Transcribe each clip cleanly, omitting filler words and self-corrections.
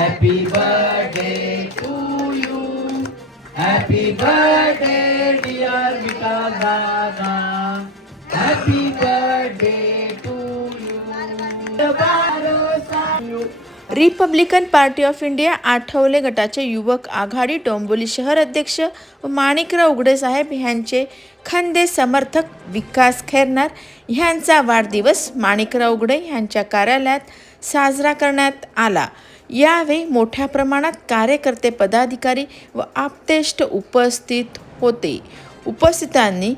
Happy birthday to you. Happy birthday dear Vikas Dada. Happy birthday to you. Republican party of India Athawale गटाचे युवक आघाडी डोंबिवली शहर अध्यक्ष व माणिकराव उघडे साहेब यांचे खंदे समर्थक विकास खैरनार यांचा वाढदिवस माणिकराव उघडे यांच्या कार्यालयात साजरा करण्यात आला। यावेळी मोठ्या प्रमाणात कार्यकर्ते पदाधिकारी व आप्तेष्ट उपस्थित होते। उपस्थितांनी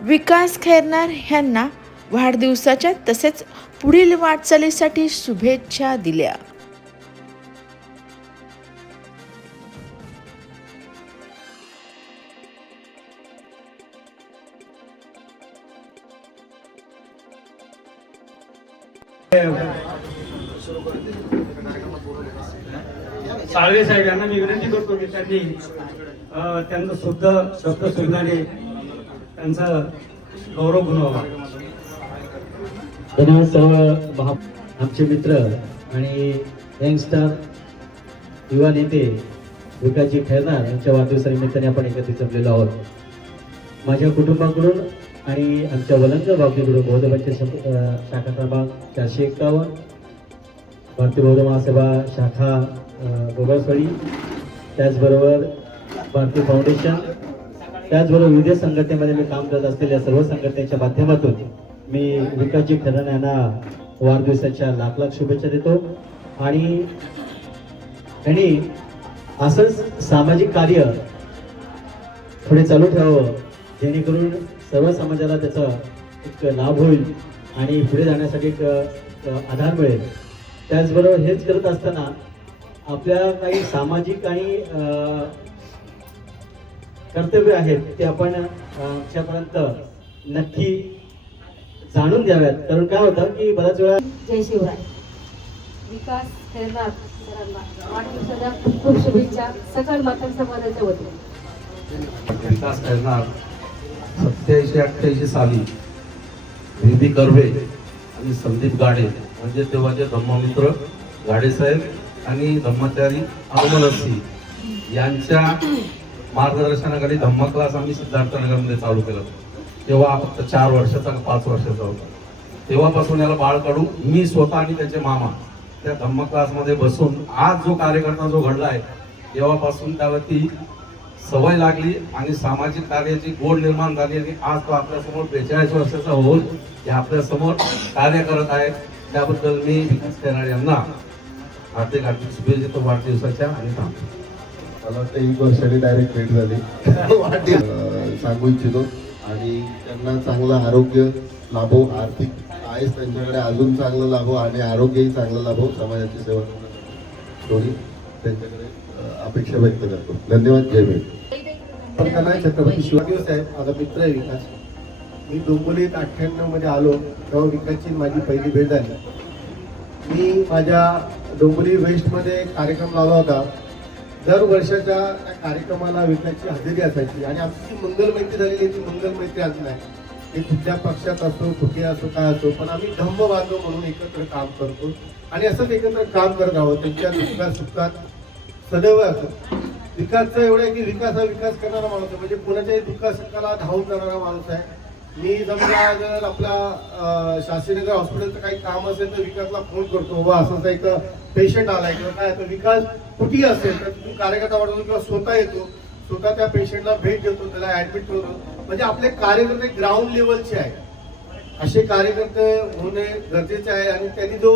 विकास खैरनार यांना वाढदिवसाच्या तसेच पुढील वाटचालीसाठी शुभेच्छा दिल्या। साळवे साहेब यांना मी विनंती करतो की त्यांनी त्यांचं शब्द सुधारणे त्यांचा गौरव गुणवावा। धन्यवाद सर्व आमचे मित्र आणि यंगस्टर युवा नेते विकासजी खैरनार यांच्या वाढदिवसानिमित्ताने आपण एकत्रित जमलेलो आहोत। माझ्या कुटुंबाकडून आणि आमच्या वलंग बाबतीकडून बौद्ध बंच शाखा क्रमांक 451, भारतीय बौद्ध महासभा शाखा गोगलवाडी, त्याचबरोबर भारतीय फाउंडेशन, त्याचबरोबर विविध संघटनेमध्ये मी काम करत असलेल्या सर्व संघटनेच्या माध्यमातून मी विकासजी खैरनार यांना वाढदिवसाच्या लाख लाख शुभेच्छा देतो। आणि त्यांनी असंच सामाजिक कार्य पुढे चालू ठेवावं जेणेकरून सर्व समाजाला त्याचा एक लाभ होईल आणि पुढे जाण्यासाठी एक आधार मिळेल। त्याचबरोबर हेच करत असताना आपल्या काही सामाजिक आणि कर्तव्य आहेत ते आपण आमच्यापर्यंत नक्की जाणून द्याव्यात। कारण काय होतं की बऱ्याच वेळा जय शिवराय। विकास खैरनार सरांना वाढदिवसाच्या खूप खूप शुभेच्छा सकल मातंग समाजाच्या वतीने। विकास खैरनार 87-88 साली व्ही कर्वे आणि संदीप गाडे म्हणजे तेव्हाचे धम्ममित्र गाडे साहेब आणि धम्माचारी अमोलसी यांच्या मार्गदर्शनाखाली धम्म क्लास आम्ही सिद्धार्थनगरमध्ये चालू केला। तेव्हा फक्त 4 वर्षाचा 5 वर्षाचा होता। तेव्हापासून याला बाळ काढू मी स्वतः आणि त्याचे मामा त्या धम्म क्लासमध्ये बसून आज जो कार्यकर्ता जो घडला आहे तेव्हापासून त्यावरती सवय लागली आणि सामाजिक कार्याची गोड निर्माण झाली आणि आज तो आपल्यासमोर 42 वर्षाचा होऊन हे आपल्यासमोर कार्य करत आहे। त्याबद्दल मी विकास खैरनार यांना हार्दिक हार्दिक शुभेच्छा देतो वाढदिवसाच्या। आणि मला वाटतं 1 वर्षाने डायरेक्ट भेट झाली सांगू इच्छितो आणि त्यांना चांगलं आरोग्य लाभो, आर्थिक आहेच त्यांच्याकडे अजून चांगलं लाभो आणि आरोग्यही चांगलं लाभो, समाजाची सेवा दोन्ही त्यांच्याकडे अपेक्षा व्यक्त करतो। धन्यवाद। जय भीम। पण त्यांना छत्रपती शिवाजी साहेब माझा मित्र आहे विकास। मी डोंबिवलीत 98 मध्ये आलो तेव्हा विकासची माझी पहिली भेट झाली। मी माझ्या डोंबिवली वेस्टमध्ये कार्यक्रम लावला होता। दर वर्षाच्या त्या कार्यक्रमाला विकासची हजेरी असायची आणि आमची मंगल मैत्री झालेली ती मंगल मैत्री आज नाही। ते कुठल्या पक्षात असो कुठे असो काय असो पण आम्ही धम्म बांधव म्हणून एकत्र काम करतो आणि असंच एकत्र काम करत आहोत। त्यांच्या दुःखात सुखात सदैव असतो। विकासचं एवढं आहे की विकास हा विकास करणारा माणूस आहे, म्हणजे कोणाच्याही दुःखासुखाला धावून करणारा माणूस आहे। मी समजा जर आपल्या शास्त्रीनगर हॉस्पिटलचं काही काम असेल तर विकासला फोन करतो, व असं एक पेशंट आलाय किंवा काय तर विकास कुठेही असेल तर तुम्ही कार्यकर्ता वाढवतो किंवा स्वतः येतो, स्वतः त्या पेशंटला भेट देतो, त्याला ऍडमिट करतो। म्हणजे आपले कार्यकर्ते ग्राउंड लेवलचे आहे, असे कार्यकर्ते होणे गरजेचे आहे। आणि त्यांनी जो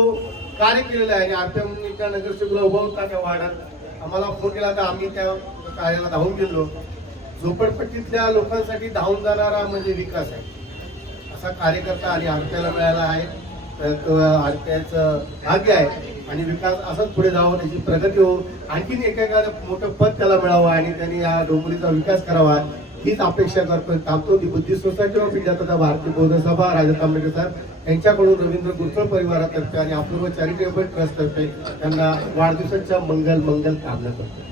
कार्य केलेलं आहे आणि आरपीएम त्या नगरसेवकला उभा होता त्या वार्डात आम्हाला फोन केला तर आम्ही त्या कार्याला धावून गेलो। झोपडपट्टीतल्या लोकांसाठी धावून जाणारा म्हणजे विकास आहे, असा कार्यकर्ता आणि आरपीआयला मिळाला आहे। तर तो आरपीआयचं भाग्य आहे आणि विकास असाच पुढे जावं, त्याची प्रगती हो, आणखीन एकेका मोठं पद त्याला मिळावं आणि त्यांनी या डोंबिवलीचा विकास करावा हीच अपेक्षा करतो। तापतो बुद्धिस्ट सोसायटी ऑफ इंडिया तथा भारतीय बौद्ध सभा राजा तांबेकर साहेब यांच्याकडून रवींद्र गुरफळ परिवारातर्फे आणि अपूर्व चॅरिटेबल ट्रस्ट तर्फे त्यांना वाढदिवसाच्या मंगल कामना करतो।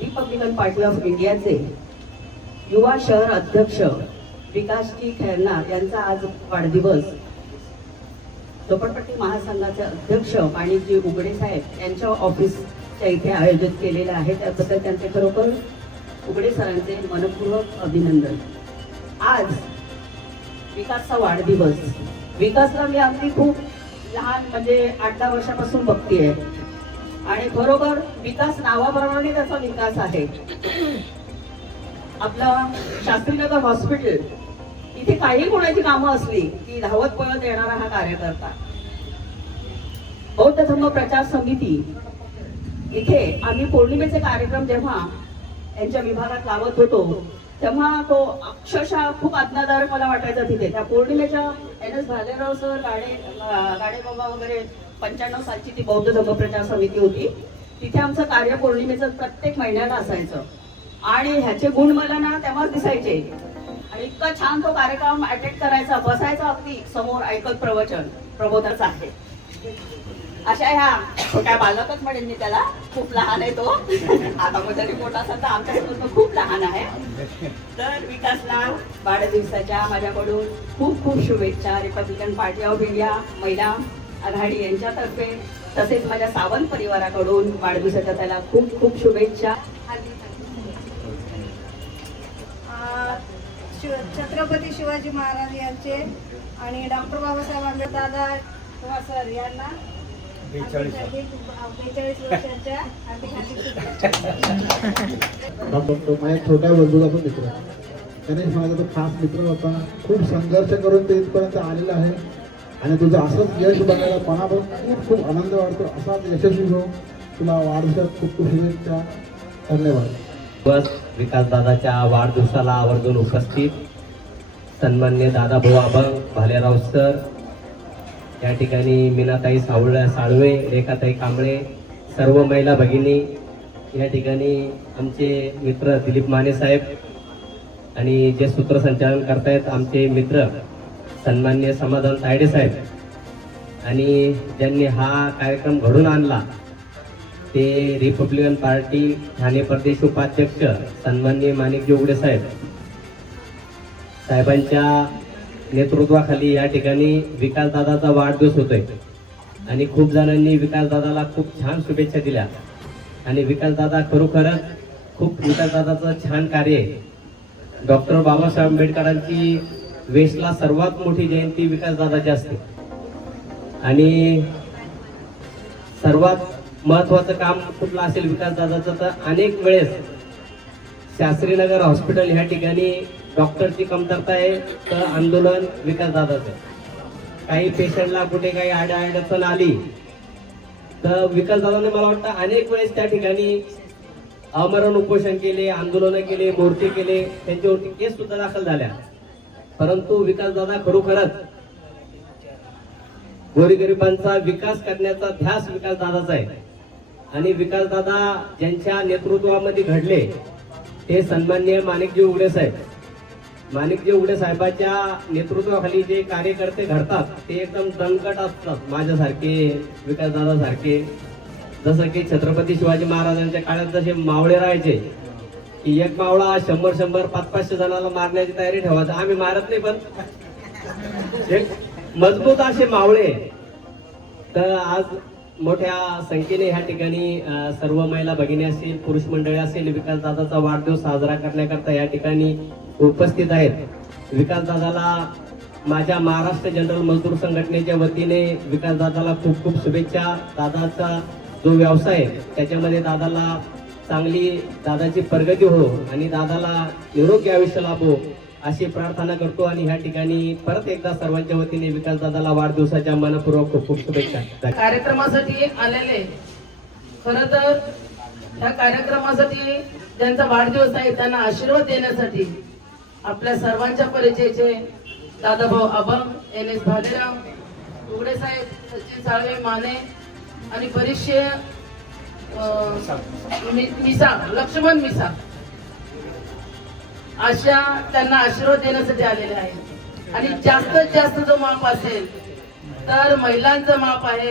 रिपब्लिकन पार्टी ऑफ इंडियाचे युवा शहर अध्यक्ष विकासजी खेळणार यांचा आज वाढदिवस झोपडपट्टी महासंघाचे अध्यक्ष माणिकजी उघडे साहेब यांच्या ऑफिसच्या इथे आयोजित केलेले आहे. त्याबद्दल त्यांचे खरोखर उघडे सरांचे मनपूर्वक अभिनंदन. आज विकासचा वाढदिवस. विकासला मी अगदी खूप लहान म्हणजे 8-10 वर्षापासून बघतीये आणि खरोखर विकास नावाप्रमाणे त्याचा विकास आहे. आपलं शास्त्रीनगर हॉस्पिटल इथे काही कोणाची कामं असली की धावत पळत येणारा हा कार्यकर्ता. बौद्ध धर्म प्रचार समिती इथे आम्ही पौर्णिमेचे कार्यक्रम जेव्हा यांच्या विभागात लावत होतो तेव्हा तो अक्षरशः खूप आज्ञादायक मला वाटायचं. तिथे त्या पौर्णिमेच्या NS भालेराव सर गाडे बाबा वगैरे 95 सालची ती बौद्ध धर्म प्रचार समिती होती. तिथे आमचं कार्य पौर्णिमेचं प्रत्येक महिन्याला असायचं आणि ह्याचे गुण मला ना तेव्हाच दिसायचे आणि इतका छान तो कार्यक्रम अटेंड करायचा. बसायचा अगदी समोर ऐकत प्रवचन. प्रबोधनच आहे. अशा ह्या छोट्या बालकच म्हणेन मी त्याला. खूप लहान आहे तो. आता मग जरी मोठा असेल तर आमच्या तो खूप लहान आहे. तर विकासला वाढदिवसाच्या माझ्याकडून खूप खूप शुभेच्छा. रिपब्लिकन पार्टी ऑफ इंडिया महिला आघाडी यांच्यातर्फे तसेच माझ्या सावंत परिवाराकडून वाढदिवसाच्या त्याला खूप खूप शुभेच्छा. छत्रपती शिवाजी महाराज यांचे आणि डॉक्टर बाबासाहेब आंबेडकर सर यांना 42 वर्षाच्या माझ्या छोट्या बंधूचा मित्र गणेश माझा तो खास मित्र होता. खूप संघर्ष करून ते इथपर्यंत आलेला आहे आणि तुझं असंच यश बघायला मनापासून खूप खूप आनंद वाटतो. असाच यशस्वी हो. तुला वाढदिवसात खूप खूप शुभेच्छा. धन्यवाद. बस विकासदादाच्या वाढदिवसाला आवर्जून उपस्थित सन्मान्य दादाभाऊ अभंग, भालेराव सर, या ठिकाणी मीनाताई साळवे, रेखाताई कांबळे, सर्व महिला भगिनी, या ठिकाणी आमचे मित्र दिलीप माने साहेब आणि जे सूत्रसंचालन करतायत आमचे मित्र सन्मान्य समाधान तायडे साहेब आणि ज्यांनी हा कार्यक्रम घडून आणला ते रिपब्लिकन पार्टी ठाणे प्रदेश उपाध्यक्ष सन्माननीय माणिकजी उघडे साहेबांच्या नेतृत्वाखाली या ठिकाणी विकासदादाचा वाढदिवस होतोय आणि खूप जणांनी विकासदादाला खूप छान शुभेच्छा दिल्या आणि विकासदादा खरोखरच खूप विकासदादाचं छान कार्य आहे. डॉक्टर बाबासाहेब आंबेडकरांची वेस्टला सर्वात मोठी जयंती विकासदादाची असते आणि सर्वात महत्वाचं काम कुठलं असेल विकासदादाचं तर अनेक वेळेस शास्त्रीनगर हॉस्पिटल ह्या ठिकाणी डॉक्टरची कमतरता आहे तर आंदोलन विकासदादाचं. काही पेशंटला कुठे काही अडचण आली तर विकासदादाने मला वाटतं अनेक वेळेस त्या ठिकाणी आमरण उपोषण केले, आंदोलन केले, मोर्चे केले, त्यांच्यावरती केस सुद्धा दाखल झाल्या. परंतु विकासदादा खरोखरच गोरगरिबांचा विकास करण्याचा ध्यास विकासदादाचा आहे आणि विकासदादा ज्यांच्या नेतृत्वामध्ये घडले ते सन्माननीय माणिकजी उघडे साहेब. माणिकजी उघडे साहेबांच्या नेतृत्वाखाली जे कार्यकर्ते घडतात ते एकदम दणकट असतात माझ्यासारखे, विकासदादा सारखे. जसं की छत्रपती शिवाजी महाराजांच्या काळात जसे मावळे राहायचे की एक मावळा 100 500 जणांना मारण्याची तयारी ठेवायचा. आम्ही मारत नाही पण एक मजबूत असे मावळे. तर आज मोठ्या संख्येने ह्या ठिकाणी सर्व महिला भगिनी असतील, पुरुष मंडळी असेल, विकासदादाचा वाढदिवस साजरा करण्याकरता या ठिकाणी उपस्थित आहेत. विकासदादाला माझ्या महाराष्ट्र जनरल मजदूर संघटनेच्या वतीने विकासदादाला खूप खूप शुभेच्छा. दादाचा जो व्यवसाय त्याच्यामध्ये दादाला चांगली दादाची प्रगती हो आणि दादाला निरोगी आयुष्य लाभो अशी प्रार्थना करतो आणि ह्या ठिकाणी परत एकदा सर्वांच्या वतीने विकासदादाला वाढदिवसाच्या मनपूर्वक खूप खूप शुभेच्छा. कार्यक्रमासाठी आलेले खरं तर ह्या कार्यक्रमासाठी ज्यांचा वाढदिवस आहे त्यांना आशीर्वाद देण्यासाठी आपल्या सर्वांच्या परिचयाचे दादाभाऊ अभंग, NS भालेराव उघडे साहेब, सचिन साळवे, माने आणि बरेचसे लक्ष्मण मिसा अशा त्यांना आशीर्वाद देण्यासाठी आलेले आहेत. आणि जास्तीत जास्त जो माप असेल तर महिलांचं माप आहे.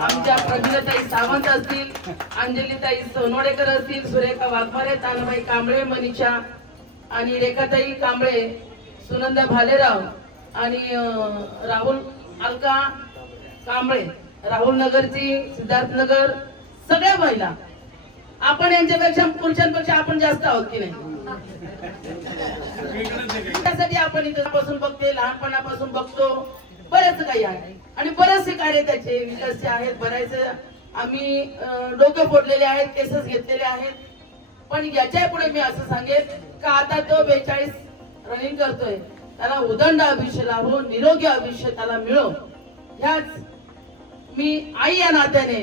आमच्या प्रवीणाताई सावंत असतील, अंजलीताई सोनवडेकर असतील, सुरेखा वाघमारे, तानाबाई कांबळे, मनीषा आणि रेखाताई कांबळे, सुनंदा भालेराव आणि राहुल अलका कांबळे, राहुल नगरची, सिद्धार्थनगर, सगळ्या महिला आपण यांच्यापेक्षा पुरुषांपेक्षा आपण जास्त आहोत की नाही? त्यासाठी आपण इथपासून बघते, लहानपणापासून बघतो, बरेच काही आहे आणि बरेचसे कार्य त्याचे विकासचे आहेत. बरेचसे आम्ही डोके फोडलेले आहेत, केसेस घेतलेले आहेत. पण याच्या पुढे मी असं सांगेन का आता तो 42 रनिंग करतोय, त्याला उदंड आयुष्य लाभो, निरोगी आयुष्य त्याला मिळो. ह्याच मी आई या नात्याने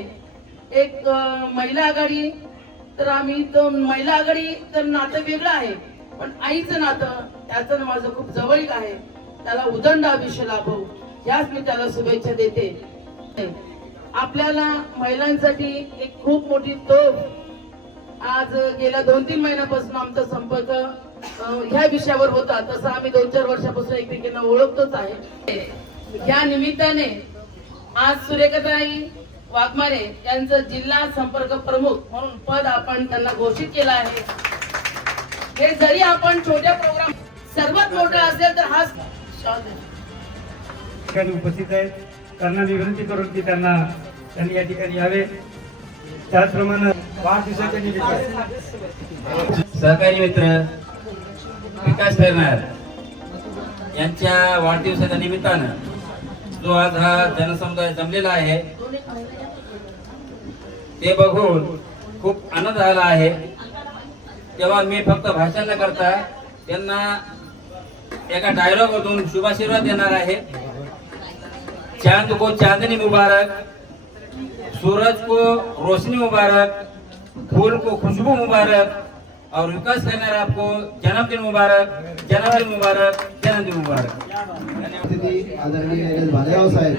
एक महिला आघाडी, तर आम्ही तो महिला आघाडी तर नातं वेगळं आहे, पण आईचं नातं त्याचं माझं खूप जवळीक आहे. त्याला उदंड आयुष्य लाभो, याच मी त्याला शुभेच्छा देते. आपल्याला महिलांसाठी एक खूप मोठी तोफ आज गेल्या 2-3 महिन्यापासून आमचा संपर्क ह्या विषयावर होता. तसं आम्ही 2-4 वर्षापासून एकमेकांना ओळखतोच आहे. या निमित्ताने आज सुरेखाताई वाघमारे यांचं जिल्हा संपर्क प्रमुख म्हणून पद आपण त्यांना घोषित केलं आहे. हे जरी आपण छोट्या प्रोग्राम सर्वात मोठा असेल तर हा ठिकाणी उपस्थित आहेत. त्यांना मी विनंती करून की त्यांनी या ठिकाणी यावे. त्याचप्रमाणे वाढदिवसाच्या निमित्त सहकारी मित्र विकास खैरनार यांच्या वाढदिवसाच्या निमित्तानं जो आज हा जनसमुदाय जमलेला आहे ते बघून खूप आनंद झाला आहे. तेव्हा मी फक्त भाषण न करता त्यांना एका डायलॉग मधून शुभाशीर्वाद देणार आहे. चांद को चांदनी मुबारक, सूरज को रोशनी मुबारक, फूल को खुशबू मुबारक और विकास खैरनार आपको जन्मदिन मुबारक, जन्मदिन मुबारक, जन्मदिन मुबारक. आदरणीय एल. भालेराव साहेब,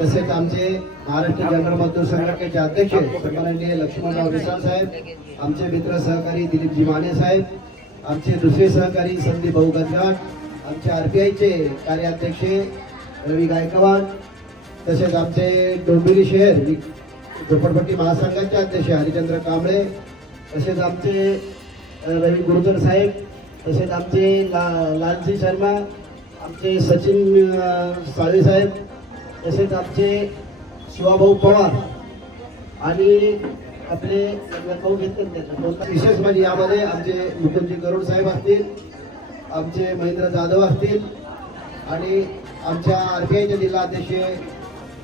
तसेच आमचे महाराष्ट्र जनरल मजदूर संघटनेचे अध्यक्ष सन्माननीय लक्ष्मणराव विसाळ साहेब, आमचे मित्र सहकारी दिलीपजी माने साहेब, आमचे दुसरे सहकारी संदीप भाऊ गंजाट, आमचे RPIचे कार्याध्यक्ष रवी गायकवाड, तसेच आमचे डोंबिवली शहर झोपडपट्टी महासंघाचे अध्यक्ष हरिचंद्र कांबळे, तसेच आमचे रवी गुरुजर साहेब, तसेच आमचे लालजी शर्मा, आमचे सचिन साळवे साहेब, तसेच आमचे शिवाभाऊ पवार आणि आपले भाऊ घेतले. विशेष म्हणजे यामध्ये आमचे मुकुंदजी गरुड साहेब असतील, आमचे महेंद्र जाधव असतील आणि आमच्या RPIचे जिल्हा अध्यक्ष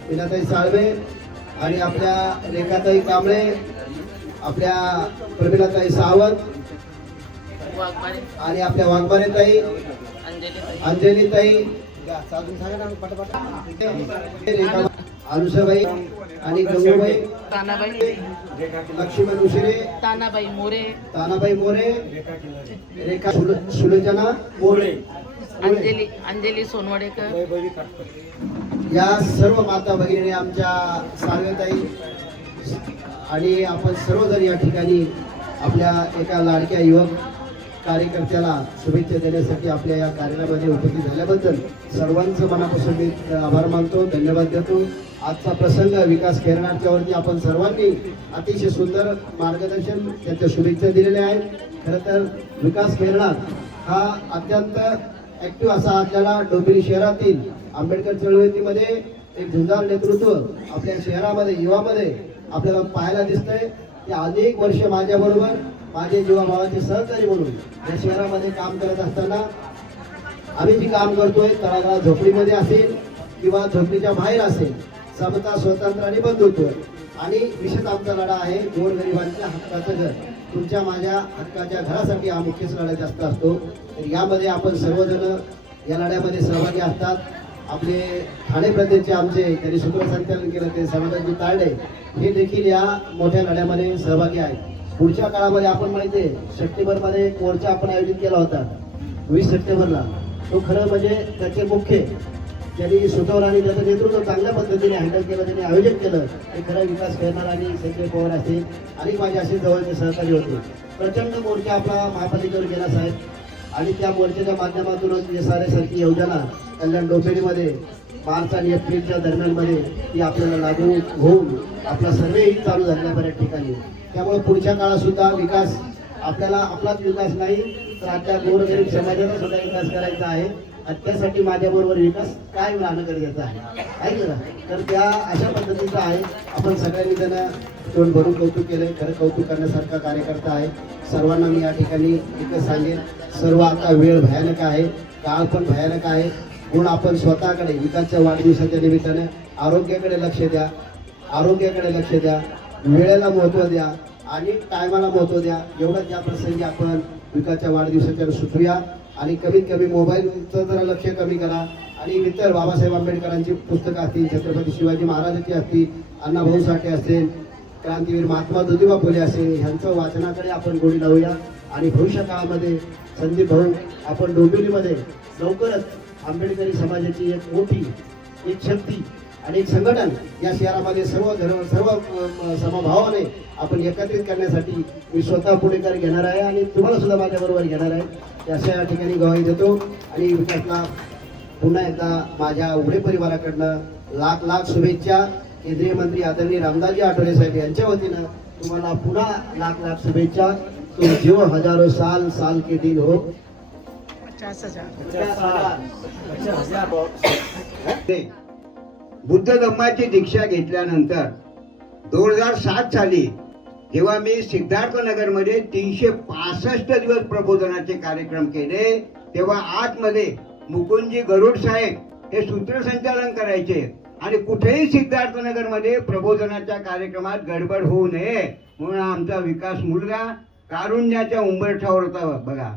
मीनाताई साळवे आणि आपल्या रेखाताई कांबळे, आपल्या प्रमिलाताई सावंत आणि आपल्या वाघमारेताई, अंजलीताई, अनुषाबाई आणि गंगूबाई, लक्ष्मण उशिरे, तानाबाई मोरे, रेखा सुलोचना मोरे, अंजली सोनवडेकर, या सर्व माता भगिनी आमच्या साळवेताई आणि आपण सर्वजण या ठिकाणी आपल्या एका लाडक्या युवक कार्यकर्त्याला शुभेच्छा देण्यासाठी आपल्या या कार्यालयामध्ये उपस्थित झाल्याबद्दल सर्वांचं मनापासून मी आभार मानतो, धन्यवाद देतो. आजचा प्रसंग विकास खैरनारच्या वरती आपण सर्वांनी अतिशय सुंदर मार्गदर्शन त्यांच्या शुभेच्छा दिलेल्या आहेत. खरं तर विकास खैरनार हा अत्यंत ऍक्टिव्ह असा आपल्याला डोंबिवली शहरातील आंबेडकर चळवळीमध्ये एक झुंजार नेतृत्व आपल्या शहरामध्ये युवामध्ये आपल्याला पाहायला दिसतंय. ते अनेक वर्ष माझ्याबरोबर माझे जीवाभावाचे सहकारी म्हणून या शहरामध्ये काम करत असताना आम्ही जे काम करतोय तळागाळा झोपडीमध्ये असेल किंवा झोपडीच्या बाहेर असेल, समता, स्वातंत्र्य आणि बंधुत्व आणि विशेष आमचा लढा आहे गोरगरिबांच्या हक्काचं घर. तुमच्या माझ्या हक्काच्या घरासाठी हा मुख्य लढा जास्त असतो. तर यामध्ये आपण सर्वजण या लढ्यामध्ये सहभागी असतात. आपले ठाणे प्रदेशचे आमचे त्यांनी सूत्रसंचालन केलं ते समाधानजी तारडे हे देखील या मोठ्या लढ्यामध्ये सहभागी आहेत. पुढच्या काळामध्ये आपण माहिती आहे सप्टेंबरमध्ये एक मोर्चा आपण आयोजित केला होता 20 सप्टेंबरला. तो खरं म्हणजे त्याचे मुख्य ज्यांनी सुचवलं आणि त्याचं नेतृत्व चांगल्या पद्धतीने हँडल केलं, त्यांनी आयोजित केलं ते खरं विकास खैरनार आणि संजय पवार असतील आणि माझे असे जवळचे सहकारी होते. प्रचंड मोर्चा आपला महापालिकेवर गेला साहेब आणि त्या मोर्चाच्या माध्यमातूनच SRA योजना कल्याण डोंबिवलीमध्ये मार्च आणि एप्रिलच्या दरम्यानमध्ये ती आपल्याला लागू होऊन आपला सर्वेही चालू झालेला बऱ्याच ठिकाणी. त्यामुळे पुढच्या काळात सुद्धा विकास आपल्याला आपलाच विकास नाही तर आजच्या गोरगरीब समाजाचा सुद्धा विकास करायचा आहे आणि त्यासाठी माझ्याबरोबर विकास काय राहणं गरजेचं आहे ऐकलं ना. तर त्या अशा पद्धतीचं आहे. आपण सगळ्यांनी त्यांना तोंड भरून कौतुक केलंय. खरं कौतुक करण्यासारखा कार्यकर्ता आहे. सर्वांना मी या ठिकाणी एकच सांगेन, सर्व आता वेळ भयानक आहे, काळ पण भयानक आहे, म्हणून आपण स्वतःकडे विकासच्या वाढदिवसाच्या निमित्ताने आरोग्याकडे लक्ष द्या, आरोग्याकडे लक्ष द्या, वेळेला महत्त्व द्या आणि टायमाला महत्त्व द्या. एवढंच या प्रसंगी आपण विकासच्या वाढदिवसाच्या सुचूया आणि कमीत कमी मोबाईलचं जरा लक्ष कमी करा आणि इतर बाबासाहेब आंबेडकरांची पुस्तकं असतील, छत्रपती शिवाजी महाराजांची असतील, अण्णाभाऊ साठे असतील, क्रांतीवीर महात्मा ज्योतिबा फुले असेल, ह्यांचं वाचनाकडे आपण गोडी लावूया आणि भविष्य काळामध्ये संदीप भाऊ आपण डोंबिवलीमध्ये लवकरच आंबेडकरी समाजाची एक मोठी एक शक्ती आणि एक संघटन या शहरामध्ये सर्व समभावाने आपण एकत्रित करण्यासाठी मी स्वतः पुढेकार घेणार आहे आणि तुम्हाला सुद्धा माझ्याबरोबर घेणार आहे. अशा या ठिकाणी ग्वाही देतो आणि विकासला पुन्हा एकदा माझ्या उघडे परिवाराकडनं लाख लाख शुभेच्छा. केंद्रीय मंत्री आदरणीय रामदासजी आठवले साहेब यांच्या वतीनं तुम्हाला पुन्हा लाख लाख शुभेच्छा. तुम जीव हजारो साल साल के दिन हो. 50,000 बुद्ध धम्माची दीक्षा घेतल्यानंतर 2007 साली जेव्हा मी सिद्धार्थनगरमध्ये 365 दिवस प्रबोधनाचे कार्यक्रम केले, तेव्हा आतमध्ये मुकुंदजी गरुड साहेब हे सूत्रसंचालन करायचे आणि कुठेही सिद्धार्थनगरमध्ये प्रबोधनाच्या कार्यक्रमात गडबड होऊ नये म्हणून आमचा विकास मुलगा कारुण्याच्या उंबरठ्यावर होता. बघा,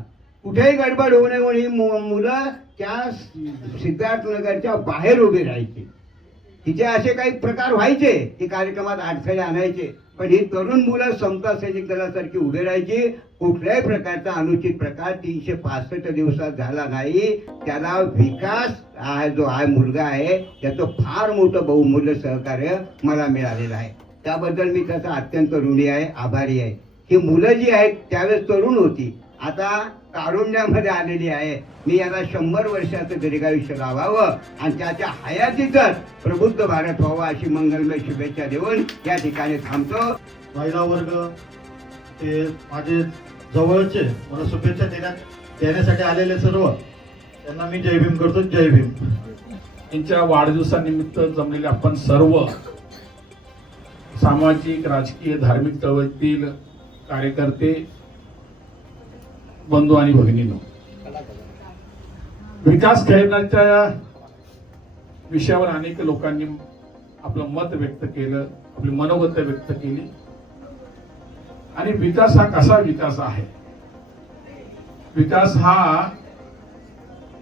कुठेही गडबड होऊ नये म्हणून मुलं त्या सिद्धार्थनगरच्या बाहेर उभे राहायचे. तिचे असे काही प्रकार व्हायचे की कार्यक्रमात अडथळे आणायचे, पण ही तरुण मुलं समता सैनिक दलासारखी उभे राहायची. कुठल्याही प्रकारचा अनुचित प्रकार 365 दिवसात झाला नाही. त्याला विकास हा जो हा मुलगा आहे त्याचं फार मोठं बहुमूल्य सहकार्य मला मिळालेलं आहे. त्याबद्दल मी त्याचा अत्यंत ऋणी आहे, आभारी आहे. ही मुलं जी आहेत त्यावेळेस तरुण होती, आता कारुण्यामध्ये आलेली आहे. मी याला 100 वर्षाचं दीर्घायुष्य लावावं आणि त्याच्या हयातीतच प्रबुद्ध भारत व्हावा अशी मंगलमय शुभेच्छा देऊन या ठिकाणी थांबतो. महिला वर्ग ते माझे जवळचे मला शुभेच्छा देण्यासाठी आलेले सर्व त्यांना मी जय भीम करतो. जय भीम. यांच्या वाढदिवसानिमित्त जमलेले आपण सर्व सामाजिक, राजकीय, धार्मिक चळवळीतील कार्यकर्ते, बंधू आणि भगिनींनो, विकास खेळण्याच्या विषयावर अनेक लोकांनी आपलं मत व्यक्त केलं, आपली मनोगत व्यक्त केली. आणि विकास हा कसा विकास आहे? विकास हा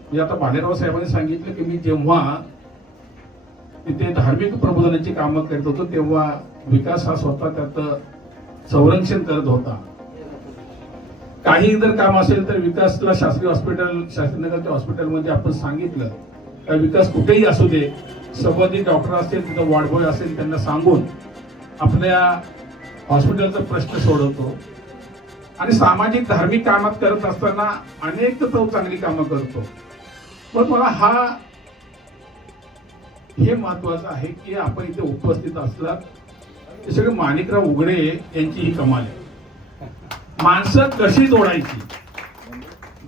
म्हणजे आता भालेराव साहेबांनी सांगितलं की मी जेव्हा तिथे धार्मिक प्रबोधनाची कामं करत होतो तेव्हा विकास हा स्वतः त्याचं संरक्षण करत होता. काही जर काम असेल तर विकासला शास्त्री नगरच्या हॉस्पिटलमध्ये आपण सांगितलं का विकास कुठेही असू दे, संबंधित डॉक्टर असतील, तिथं वॉर्ड बॉय असेल, त्यांना सांगून आपल्या हॉस्पिटलचा प्रश्न सोडवतो. आणि सामाजिक धार्मिक कामात करत असताना अनेक तो चांगली कामं करतो. पण मला हे महत्वाचं आहे की आपण इथे उपस्थित असलात ते सगळे माणिकराव उघडे यांची ही कमाल आहे. माणसं कशी जोडायची,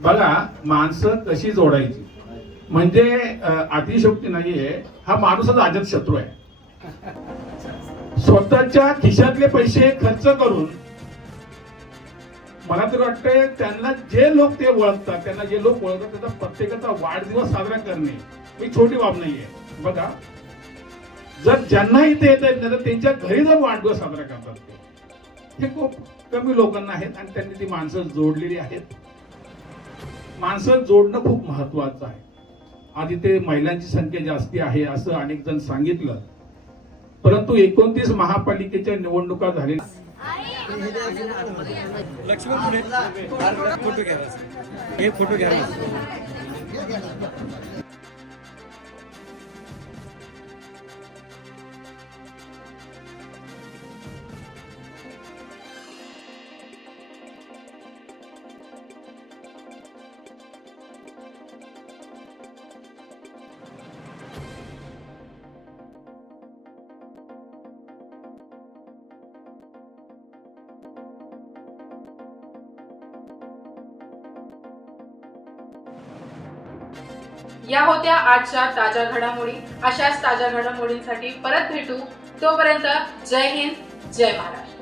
बघा, माणसं कशी जोडायची म्हणजे अतिशयोक्ती नाहीये. हा माणूसच अजात शत्रू आहे. स्वतःच्या खिशातले पैसे खर्च करून मला तर वाटतंय त्यांना जे लोक ते ओळखतात, त्याचा प्रत्येकाचा वाढदिवस साजरा करणे ही छोटी बाब नाहीये. बघा, जर ज्यांना इथे येत आहेत तर त्यांच्या घरी जाऊन वाढदिवस साजरा करतात हे खूप कमी लोकांना आहेत आणि त्यांनी ती माणसं जोडलेली आहेत. माणसं जोडणं खूप महत्वाचं आहे. आधी ते महिलांची संख्या जास्ती आहे असं अनेक जण सांगितलं, परंतु 29 महापालिकेच्या निवडणुका झालेल्या फोटो घ्या. या होत्या आजच्या ताज्या घडामोडी. अशाच ताज्या घडामोडींसाठी परत भेटू. तोपर्यंत जय हिंद, जय महाराष्ट्र.